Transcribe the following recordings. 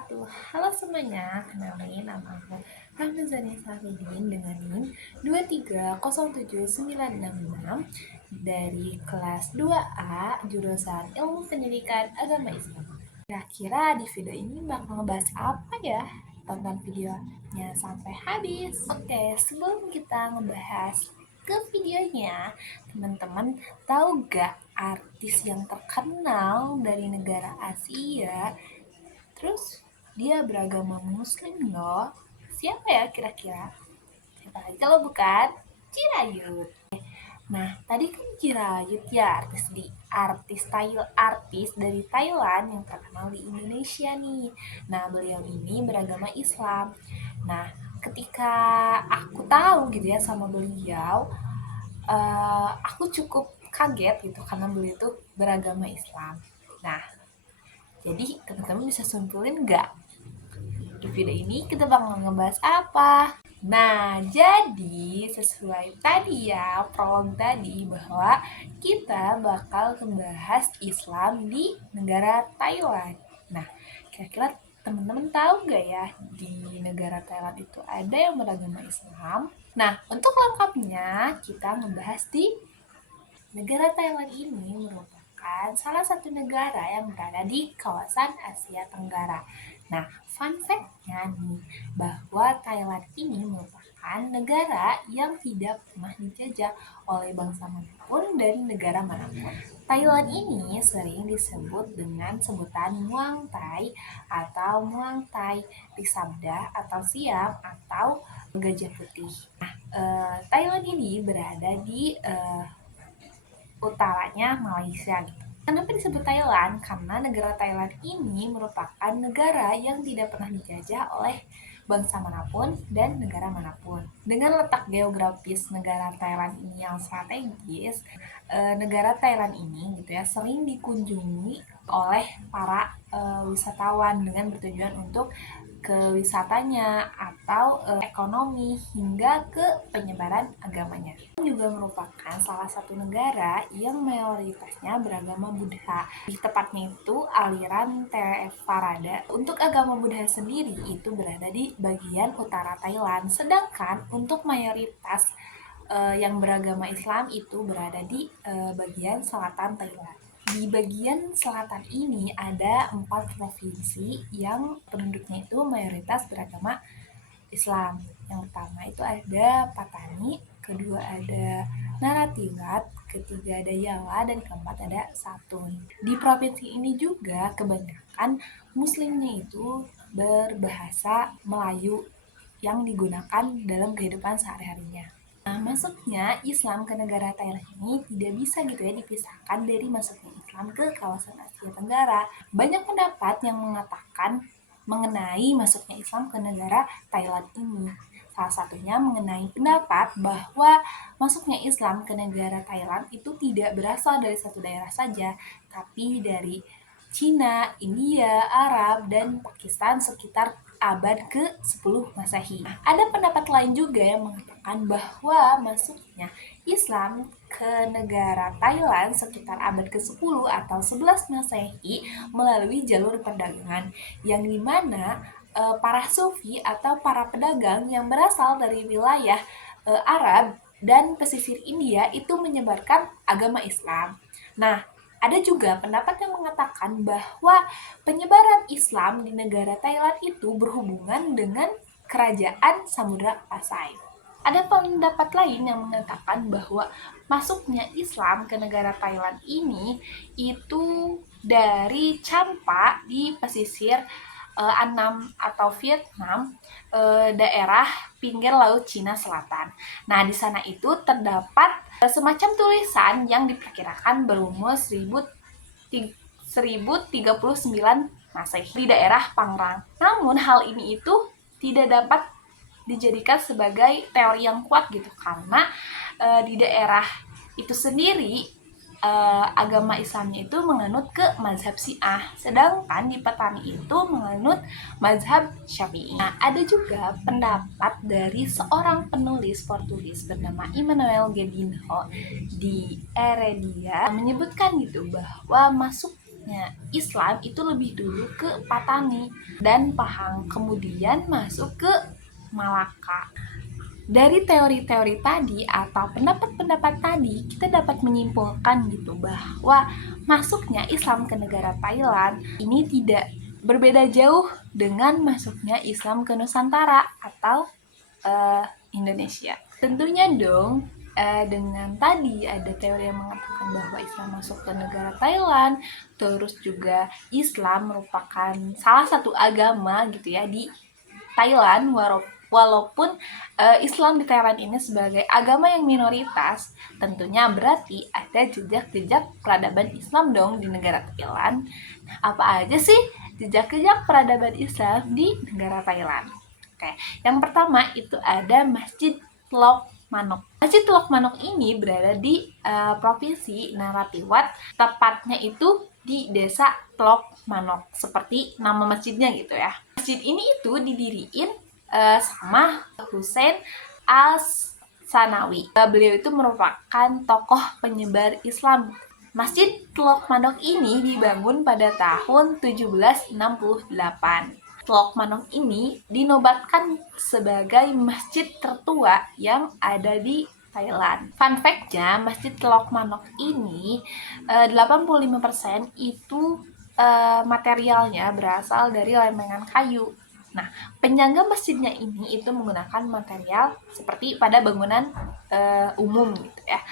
wabarakatuh. Halo semuanya, kenalin nama aku Rahmazani Safidin dengan NIM 2307966 dari kelas 2A jurusan Ilmu Pendidikan Agama Islam. Kira-kira di video ini bakal ngebahas apa ya? Tonton videonya sampai habis. Oke, sebelum kita ngebahas ke videonya, teman-teman tahu gak artis yang terkenal dari negara Asia? Terus dia beragama muslim loh. Siapa ya kira-kira? Siapa lagi kalau bukan Jirayut. Nah, tadi kan Jirayut ya artis dari Thailand yang terkenal di Indonesia nih. Nah, beliau ini beragama Islam. Nah, ketika aku tahu gitu ya sama beliau, aku cukup kaget gitu karena beliau itu beragama Islam. Nah, jadi teman-teman bisa simpulin nggak di video ini kita bakal ngebahas apa? Nah, jadi sesuai tadi ya, prolog tadi bahwa kita bakal membahas Islam di negara Thailand. Nah, kira-kira teman-teman tahu nggak ya di negara Thailand itu ada yang beragama Islam? Nah, untuk lengkapnya kita ngebahas di negara Thailand ini merupakan salah satu negara yang berada di kawasan Asia Tenggara. Nah, fun fact-nya nih, bahwa Thailand ini merupakan negara yang tidak pernah dijajah oleh bangsa manapun dan negara manapun. Thailand ini sering disebut dengan sebutan Muang Thai atau Muang Thai, Tisabda atau Siam atau Gajah Putih. Nah, Thailand ini berada di utaranya Malaysia gitu. Kenapa disebut Thailand? Karena negara Thailand ini merupakan negara yang tidak pernah dijajah oleh bangsa manapun dan negara manapun. Dengan letak geografis negara Thailand ini yang strategis, negara Thailand ini gitu ya sering dikunjungi oleh para wisatawan dengan bertujuan untuk ke wisatanya atau ekonomi hingga ke penyebaran agamanya. Juga merupakan salah satu negara yang mayoritasnya beragama Buddha. Di tepatnya itu aliran Theravada. Untuk agama Buddha sendiri itu berada di bagian utara Thailand, sedangkan untuk mayoritas yang beragama Islam itu berada di bagian selatan Thailand. Di bagian selatan ini ada 4 provinsi yang penduduknya itu mayoritas beragama Islam. Yang pertama itu ada Patani, kedua ada Narathiwat, ketiga ada Yala, dan keempat ada Satun. Di provinsi ini juga kebanyakan muslimnya itu berbahasa Melayu yang digunakan dalam kehidupan sehari-harinya. Nah, masuknya Islam ke negara Thailand ini tidak bisa gitu ya dipisahkan dari masuknya Islam ke kawasan Asia Tenggara. Banyak pendapat yang mengatakan mengenai masuknya Islam ke negara Thailand ini. Salah satunya mengenai pendapat bahwa masuknya Islam ke negara Thailand itu tidak berasal dari satu daerah saja, tapi dari Cina, India, Arab, dan Pakistan sekitar abad ke-10 Masehi. Ada pendapat lain juga yang mengatakan bahwa masuknya Islam ke negara Thailand sekitar abad ke-10 atau 11 Masehi melalui jalur perdagangan yang dimana para sufi atau para pedagang yang berasal dari wilayah Arab dan pesisir India itu menyebarkan agama Islam. Nah, ada juga pendapat yang mengatakan bahwa penyebaran Islam di negara Thailand itu berhubungan dengan kerajaan Samudra Pasai. Ada pendapat lain yang mengatakan bahwa masuknya Islam ke negara Thailand ini itu dari Champa di pesisir Annam atau Vietnam, daerah pinggir laut Cina Selatan. Nah, di sana itu terdapat semacam tulisan yang diperkirakan berumur 1039 Masehi di daerah Pangrang. Namun hal ini itu tidak dapat dijadikan sebagai teori yang kuat gitu karena di daerah itu sendiri agama Islamnya itu menganut ke mazhab Syiah, sedangkan di Patani itu menganut mazhab Syafi'i. Nah, ada juga pendapat dari seorang penulis Portugis bernama Immanuel Gedinho di Heredia menyebutkan gitu bahwa masuk Islam itu lebih dulu ke Patani dan Pahang, kemudian masuk ke Malaka. Dari teori-teori tadi atau pendapat-pendapat tadi, kita dapat menyimpulkan gitu bahwa masuknya Islam ke negara Thailand ini tidak berbeda jauh dengan masuknya Islam ke Nusantara atau Indonesia. Tentunya dong, dengan tadi ada teori yang mengatakan bahwa Islam masuk ke negara Thailand, terus juga Islam merupakan salah satu agama gitu ya di Thailand, walaupun Islam di Thailand ini sebagai agama yang minoritas, tentunya berarti ada jejak-jejak peradaban Islam dong di negara Thailand. Apa aja sih jejak-jejak peradaban Islam di negara Thailand? Oke, yang pertama itu ada Masjid Lok Manok. Masjid Lok Manok ini berada di Provinsi Narathiwat, tepatnya itu di Desa Tlok Manok, seperti nama masjidnya gitu ya. Masjid ini itu didiriin sama Hussein As-Sanawi. Beliau itu merupakan tokoh penyebar Islam. Masjid Tlok Manok ini dibangun pada tahun 1768. Tlok Manok ini dinobatkan sebagai masjid tertua yang ada di Thailand. Fun fact-nya, Masjid Tlok Manok ini 85% itu materialnya berasal dari lempengan kayu. Nah, penyangga masjidnya ini itu menggunakan material seperti pada bangunan umum gitu ya.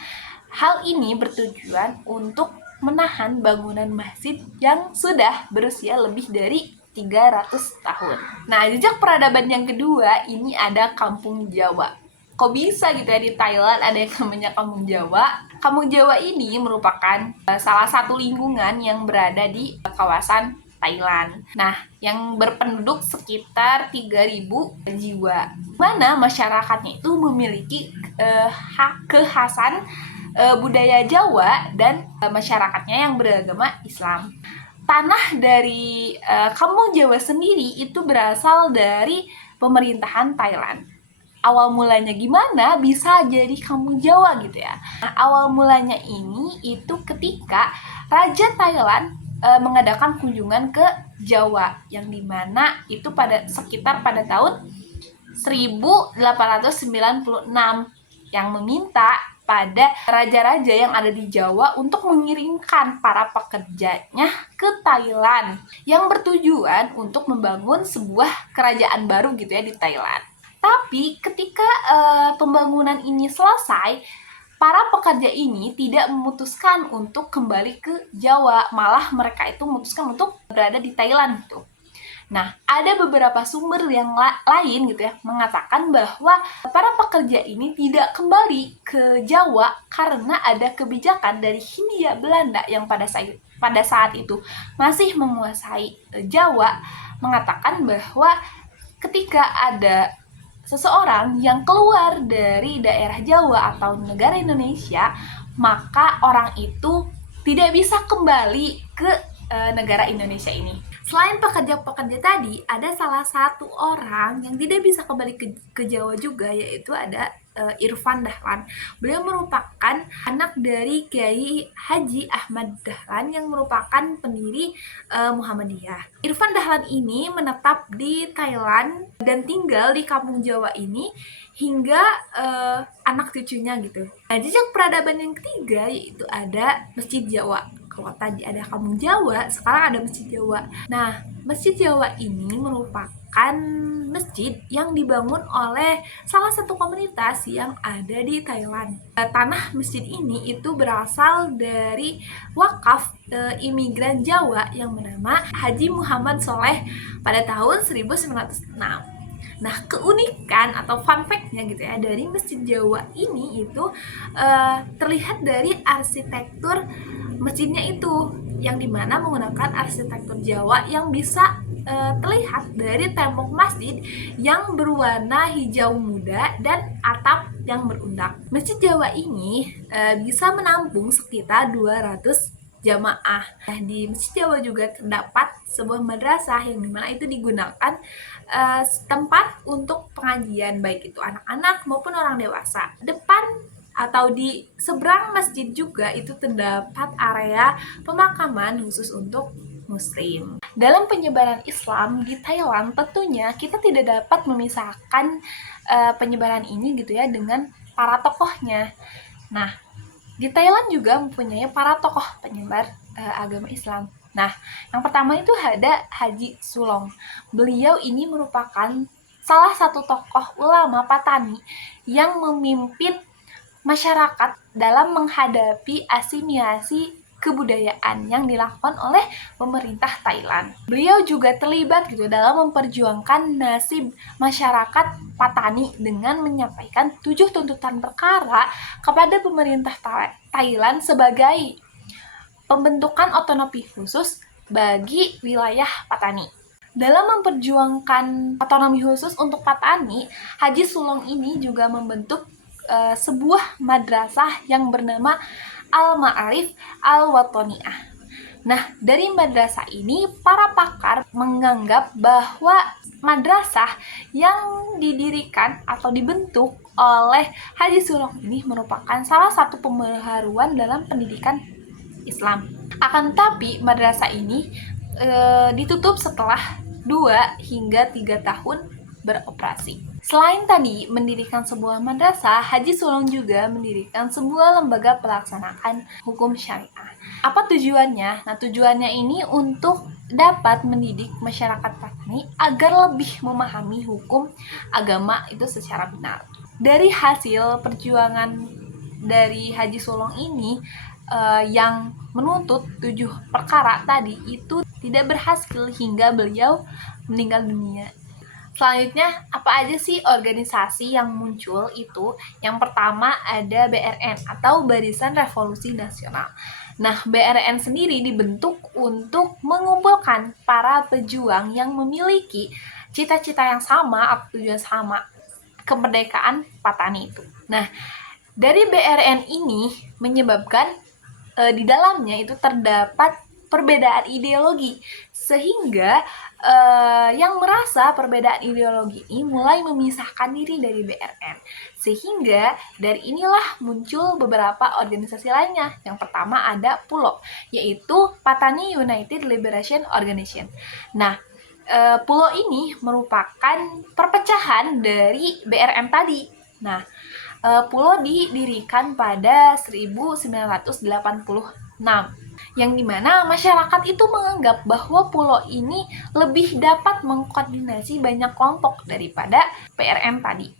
Hal ini bertujuan untuk menahan bangunan masjid yang sudah berusia lebih dari 300 tahun. Nah, jejak peradaban yang kedua ini ada Kampung Jawa. Kok bisa gitu ya di Thailand ada yang namanya Kampung Jawa? Kampung Jawa ini merupakan salah satu lingkungan yang berada di kawasan Thailand. Nah, yang berpenduduk sekitar 3.000 jiwa. Mana masyarakatnya itu memiliki kekhasan budaya Jawa dan masyarakatnya yang beragama Islam. Tanah dari Kampung Jawa sendiri itu berasal dari pemerintahan Thailand. Awal mulanya gimana bisa jadi Kampung Jawa gitu ya. Nah, awal mulanya ini itu ketika Raja Thailand mengadakan kunjungan ke Jawa, yang dimana itu sekitar pada tahun 1896, yang meminta pada raja-raja yang ada di Jawa untuk mengirimkan para pekerjanya ke Thailand yang bertujuan untuk membangun sebuah kerajaan baru gitu ya di Thailand. Tapi ketika pembangunan ini selesai, para pekerja ini tidak memutuskan untuk kembali ke Jawa, malah mereka itu memutuskan untuk berada di Thailand gitu. Nah, ada beberapa sumber yang lain gitu ya, mengatakan bahwa para pekerja ini tidak kembali ke Jawa karena ada kebijakan dari Hindia Belanda yang pada saat itu masih menguasai Jawa, mengatakan bahwa ketika ada seseorang yang keluar dari daerah Jawa atau negara Indonesia, maka orang itu tidak bisa kembali ke negara Indonesia ini. Selain pekerja-pekerja tadi, ada salah satu orang yang tidak bisa kembali ke Jawa juga, yaitu ada Irfan Dahlan. Beliau merupakan anak dari Kiai Haji Ahmad Dahlan yang merupakan pendiri Muhammadiyah. Irfan Dahlan ini menetap di Thailand dan tinggal di Kampung Jawa ini hingga anak cucunya gitu. Nah, jejak peradaban yang ketiga yaitu ada Masjid Jawa. Kalau tadi ada Kampung Jawa, sekarang ada Masjid Jawa. Nah, Masjid Jawa ini merupakan masjid yang dibangun oleh salah satu komunitas yang ada di Thailand. Tanah masjid ini itu berasal dari wakaf imigran Jawa yang bernama Haji Muhammad Soleh pada tahun 1906. Nah, keunikan atau fun fact-nya gitu ya dari Masjid Jawa ini itu terlihat dari arsitektur masjidnya itu, yang dimana menggunakan arsitektur Jawa yang bisa terlihat dari tembok masjid yang berwarna hijau muda dan atap yang berundak. Masjid Jawa ini bisa menampung sekitar 200 jamaah. Nah, di Masjid Jawa juga terdapat sebuah madrasah yang dimana itu digunakan tempat untuk pengajian, baik itu anak-anak maupun orang dewasa. Depan atau di seberang masjid juga itu terdapat area pemakaman khusus untuk Muslim. Dalam penyebaran Islam di Thailand, tentunya kita tidak dapat memisahkan penyebaran ini gitu ya dengan para tokohnya. Nah, di Thailand juga mempunyai para tokoh penyebar agama Islam. Nah, yang pertama itu ada Haji Sulong. Beliau ini merupakan salah satu tokoh ulama Patani yang memimpin masyarakat dalam menghadapi asimilasi kebudayaan yang dilakukan oleh pemerintah Thailand. Beliau juga terlibat gitu dalam memperjuangkan nasib masyarakat Patani dengan menyampaikan 7 tuntutan perkara kepada pemerintah Thailand sebagai pembentukan otonomi khusus bagi wilayah Patani. Dalam memperjuangkan otonomi khusus untuk Patani, Haji Sulong ini juga membentuk sebuah madrasah yang bernama Al-Ma'arif Al-Watoniyah. Nah, dari madrasah ini, para pakar menganggap bahwa madrasah yang didirikan atau dibentuk oleh Haji Sulong ini merupakan salah satu pembaharuan dalam pendidikan Islam. Akan tetapi, madrasah ini ditutup setelah 2 hingga 3 tahun beroperasi. Selain tadi mendirikan sebuah madrasah, Haji Sulong juga mendirikan sebuah lembaga pelaksanaan hukum syariah. Apa tujuannya? Nah, tujuannya ini untuk dapat mendidik masyarakat Patani agar lebih memahami hukum agama itu secara benar. Dari hasil perjuangan dari Haji Sulong ini yang menuntut 7 perkara tadi itu tidak berhasil hingga beliau meninggal dunia. Selanjutnya, apa aja sih organisasi yang muncul itu? Yang pertama ada BRN atau Barisan Revolusi Nasional. Nah, BRN sendiri dibentuk untuk mengumpulkan para pejuang yang memiliki cita-cita yang sama atau tujuan sama, kemerdekaan Patani itu. Nah, dari BRN ini menyebabkan di dalamnya itu terdapat perbedaan ideologi, sehingga yang merasa perbedaan ideologi ini mulai memisahkan diri dari BRN. Sehingga dari inilah muncul beberapa organisasi lainnya. Yang pertama ada PULO, yaitu Patani United Liberation Organization. Nah, PULO ini merupakan perpecahan dari BRN tadi. Nah, PULO didirikan pada 1986. Yang dimana masyarakat itu menganggap bahwa PULO ini lebih dapat mengkoordinasi banyak kelompok daripada PRN tadi.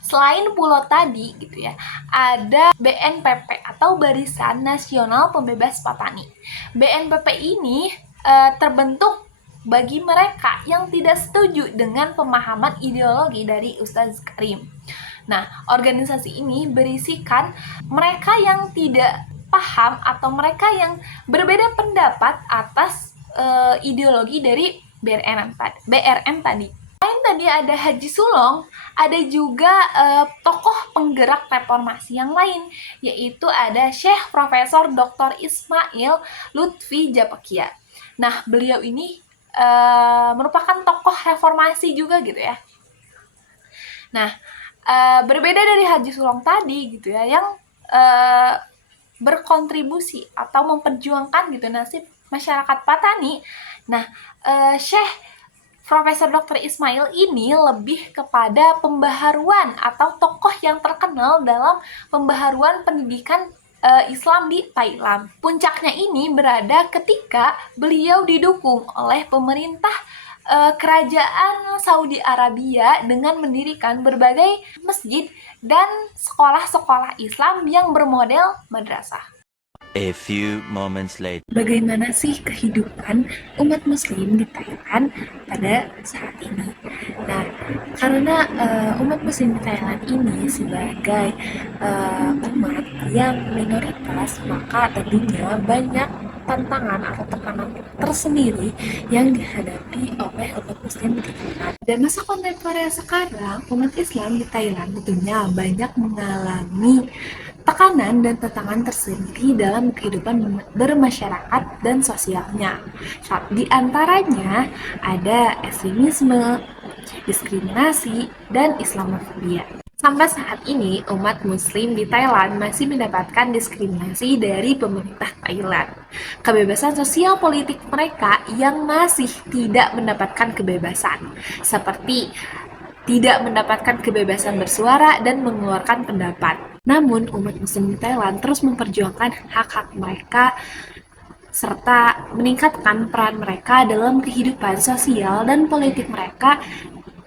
Selain PULO tadi gitu ya, ada BNPP atau Barisan Nasional Pembebas Patani. BNPP ini terbentuk bagi mereka yang tidak setuju dengan pemahaman ideologi dari Ustadz Karim. Nah, organisasi ini berisikan mereka yang tidak paham atau mereka yang berbeda pendapat atas ideologi dari BRN tadi. Selain tadi ada Haji Sulong, ada juga tokoh penggerak reformasi yang lain, yaitu ada Syekh Profesor Dr. Ismail Lutfi Japakia. Nah, beliau ini merupakan tokoh reformasi juga gitu ya. Nah, berbeda dari Haji Sulong tadi gitu ya, yang berkontribusi atau memperjuangkan gitu nasib masyarakat Patani. Nah, Syekh Profesor Dr. Ismail ini lebih kepada pembaharuan atau tokoh yang terkenal dalam pembaharuan pendidikan Islam di Thailand. Puncaknya ini berada ketika beliau didukung oleh pemerintah kerajaan Saudi Arabia dengan mendirikan berbagai masjid dan sekolah-sekolah Islam yang bermodel madrasah. A few moments later. Bagaimana sih kehidupan umat Muslim di Thailand pada saat ini? Nah, karena umat Muslim di Thailand ini sebagai umat yang minoritas, maka tentunya banyak tantangan atau tekanan tersendiri yang dihadapi oleh umat Muslim di Thailand. Dan masa kontemporer sekarang, umat Islam di Thailand tentunya banyak mengalami tekanan dan tantangan tersendiri dalam kehidupan bermasyarakat dan sosialnya. Di antaranya ada ekstremisme, diskriminasi, dan Islamofobia. Sampai saat ini, umat muslim di Thailand masih mendapatkan diskriminasi dari pemerintah Thailand. Kebebasan sosial politik mereka yang masih tidak mendapatkan kebebasan, seperti tidak mendapatkan kebebasan bersuara dan mengeluarkan pendapat. Namun, umat muslim di Thailand terus memperjuangkan hak-hak mereka serta meningkatkan peran mereka dalam kehidupan sosial dan politik mereka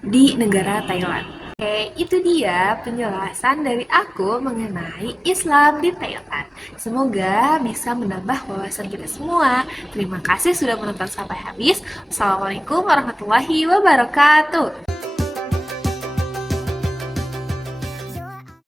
di negara Thailand. Oke, itu dia penjelasan dari aku mengenai Islam di Thailand. Semoga bisa menambah wawasan kita semua. Terima kasih sudah menonton sampai habis. Wassalamualaikum warahmatullahi wabarakatuh.